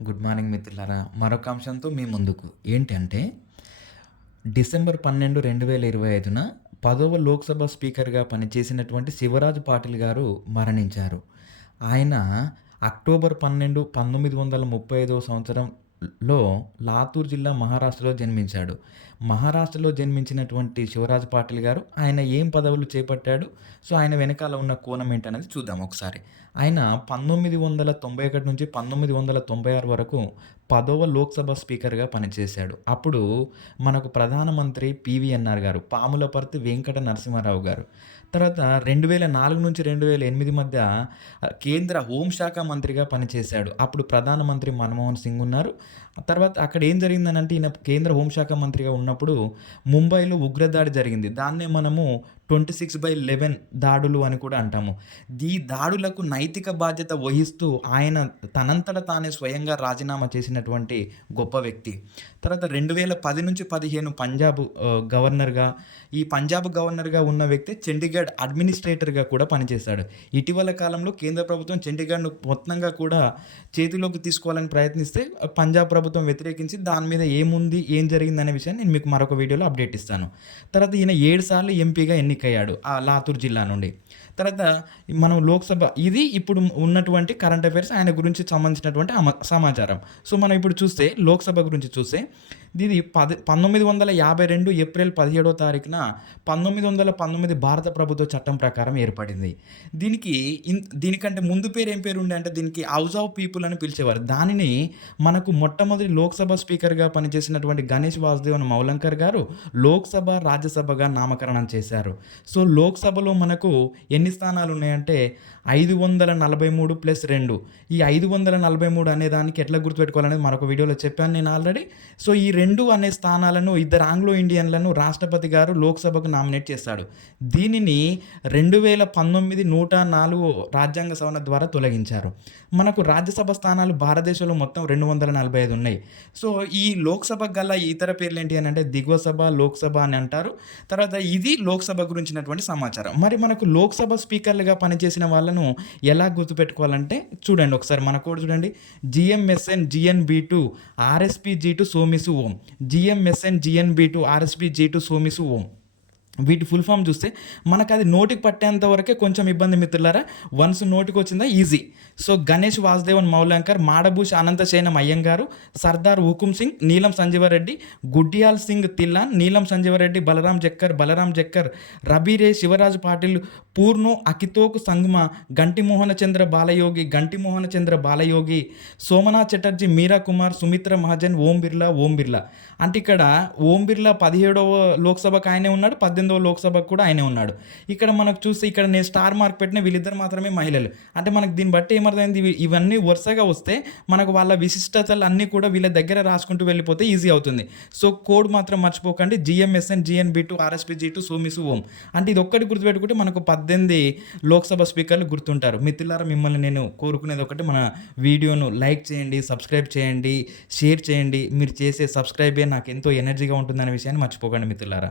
Good morning మిత్రులారా. మరొక అంశంతో మీ ముందుకు. ఏంటంటే, డిసెంబర్ 12, 2025న 10వ లోక్‌సభ స్పీకర్‌గా పనిచేసినటువంటి శివరాజ్ పాటిల్ గారు మరణించారు. ఆయన అక్టోబర్ 12, 1935 సంవత్సరంలో లాతూర్ జిల్లా మహారాష్ట్రలో జన్మించాడు. మహారాష్ట్రలో జన్మించినటువంటి శివరాజ్ పాటిల్ గారు ఆయన ఏం పదవులు చేపట్టాడు? సో, ఆయన వెనకాల ఉన్న కోణం ఏంటనేది చూద్దాం ఒకసారి. ఆయన 1991 నుంచి 1996 వరకు 10వ లోక్‌సభ స్పీకర్‌గా పనిచేశాడు. అప్పుడు మనకు ప్రధానమంత్రి పీవీఎన్ఆర్ గారు, పాములపర్తి వెంకట నరసింహారావు గారు. తర్వాత 2004 నుంచి 2008 మధ్య కేంద్ర హోంశాఖ మంత్రిగా పనిచేశాడు. అప్పుడు ప్రధానమంత్రి మన్మోహన్ సింగ్ ఉన్నారు. తర్వాత అక్కడ ఏం జరిగిందనంటే ఈయన కేంద్ర హోంశాఖ మంత్రిగా ఉన్నప్పుడు ముంబైలో ఉగ్రదాడి జరిగింది. దాన్నే మనము 26/11 దాడులు అని కూడా అంటాము. ఈ దాడులకు నైతిక బాధ్యత వహిస్తూ ఆయన తనంతట తానే స్వయంగా రాజీనామా చేసినటువంటి గొప్ప వ్యక్తి. తర్వాత 2010 నుంచి 15 పంజాబ్ గవర్నర్‌గా, ఈ పంజాబ్ గవర్నర్‌గా ఉన్న వ్యక్తి చండీగఢ్ అడ్మినిస్ట్రేటర్‌గా కూడా పనిచేశాడు. ఇటీవల కాలంలో కేంద్ర ప్రభుత్వం చండీగఢ్‌ను మొత్తంగా కూడా చేతిలోకి తీసుకోవాలని ప్రయత్నిస్తే పంజాబ్ ప్రభుత్వం వ్యతిరేకించి దాని మీద ఏముంది, ఏం జరిగిందనే విషయాన్ని నేను మీకు మరొక వీడియోలో అప్డేట్ ఇస్తాను. తర్వాత ఈయన 7 సార్లు ఎంపీగా ఎన్నికయ్యాడు ఆ లాతూర్ జిల్లా నుండి. తర్వాత మనం లోక్‌సభ ఇది ఇప్పుడు ఉన్నటువంటి కరెంట్ అఫైర్స్ ఆయన గురించి సంబంధించినటువంటి సమాచారం. సో, మనం ఇప్పుడు చూస్తే లోక్‌సభ గురించి చూస్తే ఇది 1952 ఏప్రిల్ 17వ తారీఖున 1919 భారత ప్రభుత్వ చట్టం ప్రకారం ఏర్పడింది. దీనికి దీనికంటే ముందు పేరు ఏం పేరు ఉండే అంటే దీనికి హౌస్ ఆఫ్ పీపుల్ అని పిలిచేవారు. దానిని మనకు మొట్టమొదటి లోక్‌సభ స్పీకర్‌గా పనిచేసినటువంటి గణేష్ వాసుదేవన్ మౌలంకర్ గారు లోక్‌సభ, రాజ్యసభగా నామకరణం చేశారు. సో, లోక్‌సభలో మనకు ఎన్ని స్థానాలు ఉన్నాయంటే 543 ప్లస్ 2. ఈ 543 అనే దానికి ఎట్లా గుర్తుపెట్టుకోవాలనేది మరొక వీడియోలో చెప్పాను నేను ఆల్రెడీ. సో, ఈ 2 అనే స్థానాలను ఇద్దరు ఆంగ్లో ఇండియన్లను రాష్ట్రపతి గారు లోక్‌సభకు నామినేట్ చేశాడు. దీనిని 2019 104 రాజ్యాంగ సవరణ ద్వారా తొలగించారు. మనకు రాజ్యసభ స్థానాలు భారతదేశంలో మొత్తం 245 ఉన్నాయి. సో, ఈ లోక్‌సభకు గల ఇతర పేర్లు ఏంటి అనంటే దిగువ సభ, లోక్‌సభ అని అంటారు. తర్వాత ఇది లోక్‌సభ గురించినటువంటి సమాచారం. మరి మనకు లోక్‌సభ స్పీకర్లుగా పనిచేసిన వాళ్ళను ఎలా గుర్తుపెట్టుకోవాలంటే చూడండి ఒకసారి మన కోడ్ చూడండి. జీఎంఎస్ఎన్ జీఎన్‌బీ2 ఆర్ఎస్‌పీ-జీ2 సోమిసు ఓం. జీఎంఎస్ఎన్ జీఎన్‌బీ2 ఆర్ఎస్‌పీ-జీ2 సోమిసు ఓం. వీటి ఫుల్ ఫామ్ చూస్తే మనకది నోటికి పట్టేంత వరకే కొంచెం ఇబ్బంది మిత్రులారా. వన్స్ నోటికి వచ్చిందా ఈజీ. సో, గణేష్ వాసుదేవన్ మౌలంకర్, మాడభూష్ అనంతశయనం అయ్యంగారు, సర్దార్ హుకుమ్ సింగ్, నీలం సంజీవరెడ్డి, గుడ్డియాల్ సింగ్ తిల్లాన్, నీలం సంజీవరెడ్డి, బలరాం జక్కర్, రబీరే, శివరాజ్ పాటిల్, పూర్ణో, అకితోక్ సంగ్మ, గంటి మోహనచంద్ర బాలయోగి, సోమనాథ్ చటర్జీ, మీరా కుమార్, సుమిత్ర మహాజన్, ఓం బిర్లా. అంటే ఇక్కడ ఓం బిర్లా 17వ లోక్సభకు ఆయనే ఉన్నాడు, 18వ లోక్సభకు కూడా ఆయనే ఉన్నాడు. ఇక్కడ మనకు చూస్తే ఇక్కడ నేను స్టార్ మార్క్ పెట్టిన వీళ్ళిద్దరు మాత్రమే మహిళలు. అంటే మనకు దీన్ని బట్టి ఏమర్థమైంది, ఇవన్నీ వరుసగా వస్తే మనకు వాళ్ళ విశిష్టతలు అన్నీ కూడా వీళ్ళ దగ్గర రాసుకుంటూ వెళ్ళిపోతే ఈజీ అవుతుంది. సో, కోడ్ మాత్రం మర్చిపోకండి. జీఎంఎస్ఎన్ జీఎన్‌బీ2 ఆర్ఎస్‌పీ-జీ2 సోమిసు ఓం. అంటే ఇది ఒక్కటి గుర్తుపెట్టుకుంటే మనకు 18 లోక్సభ స్పీకర్లు గుర్తుంటారు. మిత్రులారా, మిమ్మల్ని నేను కోరుకునేది ఒకటి, మన వీడియోను లైక్ చేయండి, సబ్స్క్రైబ్ చేయండి, షేర్ చేయండి. మీరు చేసే సబ్స్క్రైబే నాకు ఎంతో ఎనర్జీగా ఉంటుందనే విషయాన్ని మర్చిపోకండి మిత్రులారా.